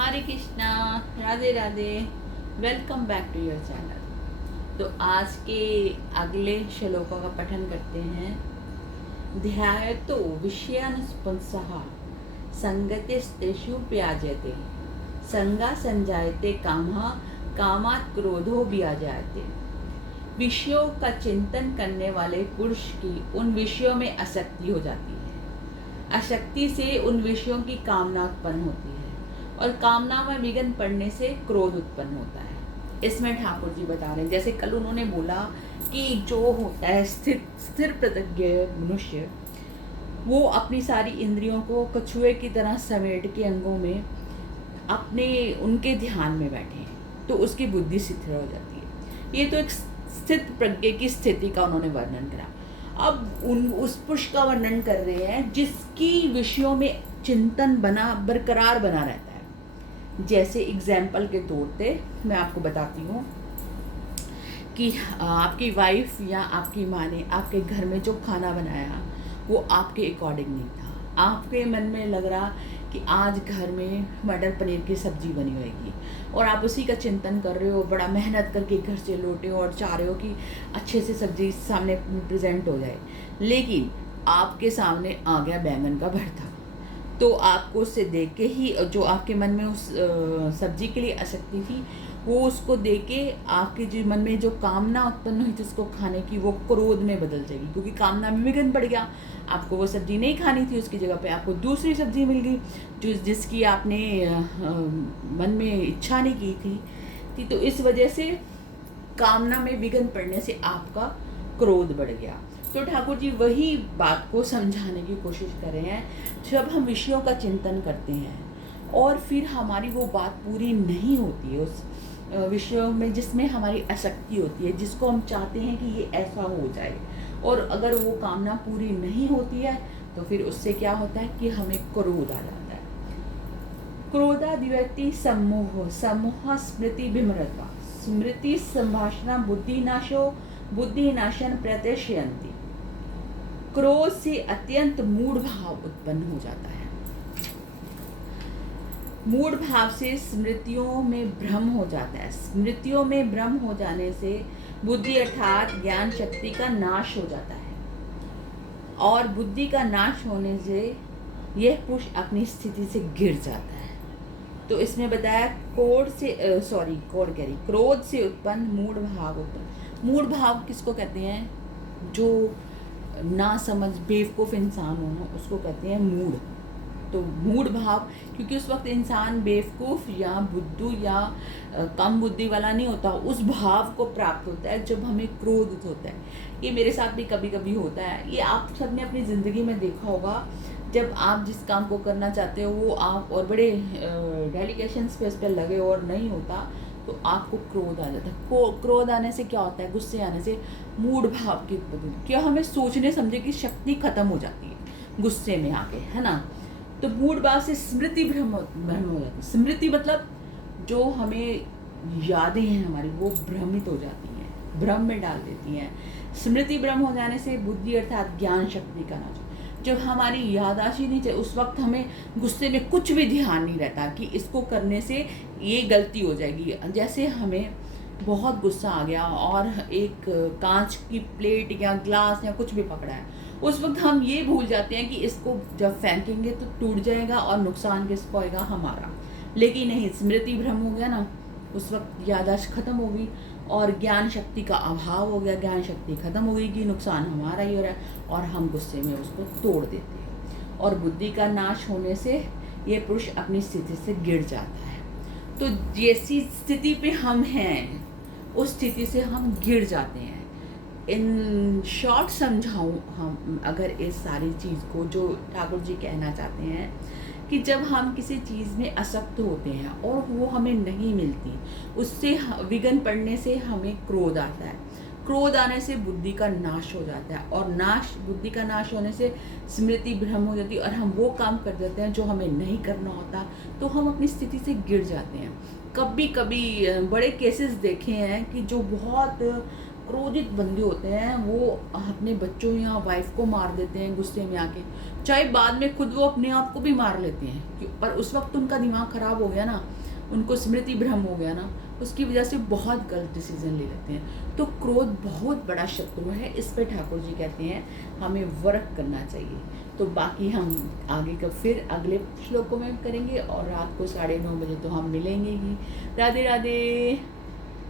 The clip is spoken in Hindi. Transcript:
Hare Krishna, Radhe Radhe. Welcome back to your channel. तो आज के अगले श्लोकों का पठन करते हैं। ध्यायतो विषयानुस्पंसः संगतिस्तेषु प्याजते संगा संजायते कामः कामात् क्रोधो व्यजायते। विषयों का चिंतन करने वाले पुरुष की उन विषयों में आसक्ति हो जाती है। आसक्ति से उन विषयों की कामना उत्पन्न होती है और कामना में विघ्न पड़ने से क्रोध उत्पन्न होता है। इसमें ठाकुर जी बता रहे हैं, जैसे कल उन्होंने बोला कि जो होता है स्थिर प्रज्ञ मनुष्य, वो अपनी सारी इंद्रियों को कछुए की तरह समेट के अंगों में अपने उनके ध्यान में बैठे तो उसकी बुद्धि स्थिर हो जाती है। ये तो एक स्थित प्रज्ञ की स्थिति का उन्होंने वर्णन करा। अब उस पुरुष का वर्णन कर रहे हैं जिसकी विषयों में चिंतन बरकरार बना रहता है। जैसे एग्जाम्पल के तौर पे मैं आपको बताती हूँ कि आपकी वाइफ या आपकी माँ ने आपके घर में जो खाना बनाया वो आपके अकॉर्डिंग नहीं था। आपके मन में लग रहा कि आज घर में मटर पनीर की सब्जी बनी होगी और आप उसी का चिंतन कर रहे हो, बड़ा मेहनत करके घर से लौटे हो और चाह रहे हो कि अच्छे से सब्जी सामने प्रेजेंट हो जाए, लेकिन आपके सामने आ गया बैंगन का भरता। तो आपको उससे देख के ही जो आपके मन में उस सब्जी के लिए आसक्ति थी, वो उसको देख के आपके जो मन में जो कामना उत्पन्न हुई थी उसको खाने की, वो क्रोध में बदल जाएगी, क्योंकि कामना में विघ्न पड़ गया। आपको वो सब्जी नहीं खानी थी, उसकी जगह पे आपको दूसरी सब्जी मिल गई जिसकी आपने मन में इच्छा नहीं की थी। तो इस वजह से कामना में विघ्न पड़ने से आपका क्रोध बढ़ गया। तो ठाकुर जी वही बात को समझाने की कोशिश कर रहे हैं। जब हम विषयों का चिंतन करते हैं और फिर हमारी वो बात पूरी नहीं होती है उस विषयों में जिसमें हमारी आसक्ति होती है, जिसको हम चाहते हैं कि ये ऐसा हो जाए, और अगर वो कामना पूरी नहीं होती है तो फिर उससे क्या होता है कि हमें क्रोध आ जाता है। क्रोधादिव्यक्ति सम्मोह सम्मोह स्मृति विमृता स्मृति संभाषणा बुद्धि नाशन प्रत्यक्षयन्ति। क्रोध से अत्यंत मूढ़ भाव उत्पन्न हो जाता है। मूढ़ भाव से स्मृतियों में भ्रम हो जाता है। स्मृतियों में भ्रम हो जाने से बुद्धि अर्थात ज्ञान शक्ति का नाश हो जाता है, और बुद्धि का नाश होने से यह पुरुष अपनी स्थिति से गिर जाता है। तो इसमें बताया क्रोध से उत्पन्न मूढ़ भाव उत्पन्न। मूढ़ भाव किसको कहते हैं? जो ना समझ बेवकूफ़ इंसान हो उसको कहते हैं मूढ़। तो मूढ़ भाव, क्योंकि उस वक्त इंसान बेवकूफ़ या बुद्धू या कम बुद्धि वाला नहीं होता, उस भाव को प्राप्त होता है जब हमें क्रोधित होता है। ये मेरे साथ भी कभी कभी होता है। ये आप सब ने अपनी ज़िंदगी में देखा होगा। जब आप जिस काम को करना चाहते हो वो आप और बड़े डेडिकेशंस पे इस पर लगे और नहीं होता तो आपको क्रोध आ जाता है। क्रोध आने से क्या होता है? गुस्से आने से मूढ़ भाव की क्या हमें सोचने समझे की शक्ति खत्म हो जाती है गुस्से में आके, है ना। तो मूढ़ भाव से स्मृति भ्रम हो जाती है। स्मृति मतलब जो हमें यादें हैं हमारी वो भ्रमित हो जाती हैं, भ्रम में डाल देती हैं। स्मृति भ्रम हो जाने से बुद्धि अर्थात ज्ञान शक्ति का नाश। जब हमारी याददाश्त ही नहीं चाहिए, उस वक्त हमें गुस्से में कुछ भी ध्यान नहीं रहता कि इसको करने से ये गलती हो जाएगी। जैसे हमें बहुत गुस्सा आ गया और एक कांच की प्लेट या ग्लास या कुछ भी पकड़ा है, उस वक्त हम ये भूल जाते हैं कि इसको जब फेंकेंगे तो टूट जाएगा और नुकसान किसको होगा? हमारा। लेकिन नहीं, स्मृति भ्रम हो गया ना, उस वक्त याददाश्त खत्म हो गई और ज्ञान शक्ति का अभाव हो गया। ज्ञान शक्ति खत्म हो गई कि नुकसान हमारा ही हो रहा है और हम गुस्से में उसको तोड़ देते हैं। और बुद्धि का नाश होने से ये पुरुष अपनी स्थिति से गिर जाता है। तो जैसी स्थिति पे हम हैं उस स्थिति से हम गिर जाते हैं। इन शॉर्ट समझाऊँ हम अगर इस सारी चीज़ को, जो ठाकुर जी कहना चाहते हैं कि जब हम किसी चीज़ में आसक्त होते हैं और वो हमें नहीं मिलती, उससे विघ्न पड़ने से हमें क्रोध आता है। क्रोध आने से बुद्धि का नाश हो जाता है और बुद्धि का नाश होने से स्मृति भ्रम हो जाती है और हम वो काम कर देते हैं जो हमें नहीं करना होता, तो हम अपनी स्थिति से गिर जाते हैं। कभी कभी बड़े केसेस देखे हैं कि जो बहुत क्रोधित बंदे होते हैं वो अपने बच्चों या वाइफ को मार देते हैं गुस्से में आके। चाहे बाद में खुद वो अपने आप को भी मार लेते हैं, पर उस वक्त उनका दिमाग खराब हो गया ना, उनको स्मृति भ्रम हो गया ना, उसकी वजह से बहुत गलत डिसीजन ले लेते हैं। तो क्रोध बहुत बड़ा शत्रु है, इस पे ठाकुर जी कहते हैं हमें वर्क करना चाहिए। तो बाकी हम आगे का फिर अगले श्लोकों में करेंगे, और रात को 9:30 बजे तो हम मिलेंगे ही। राधे राधे।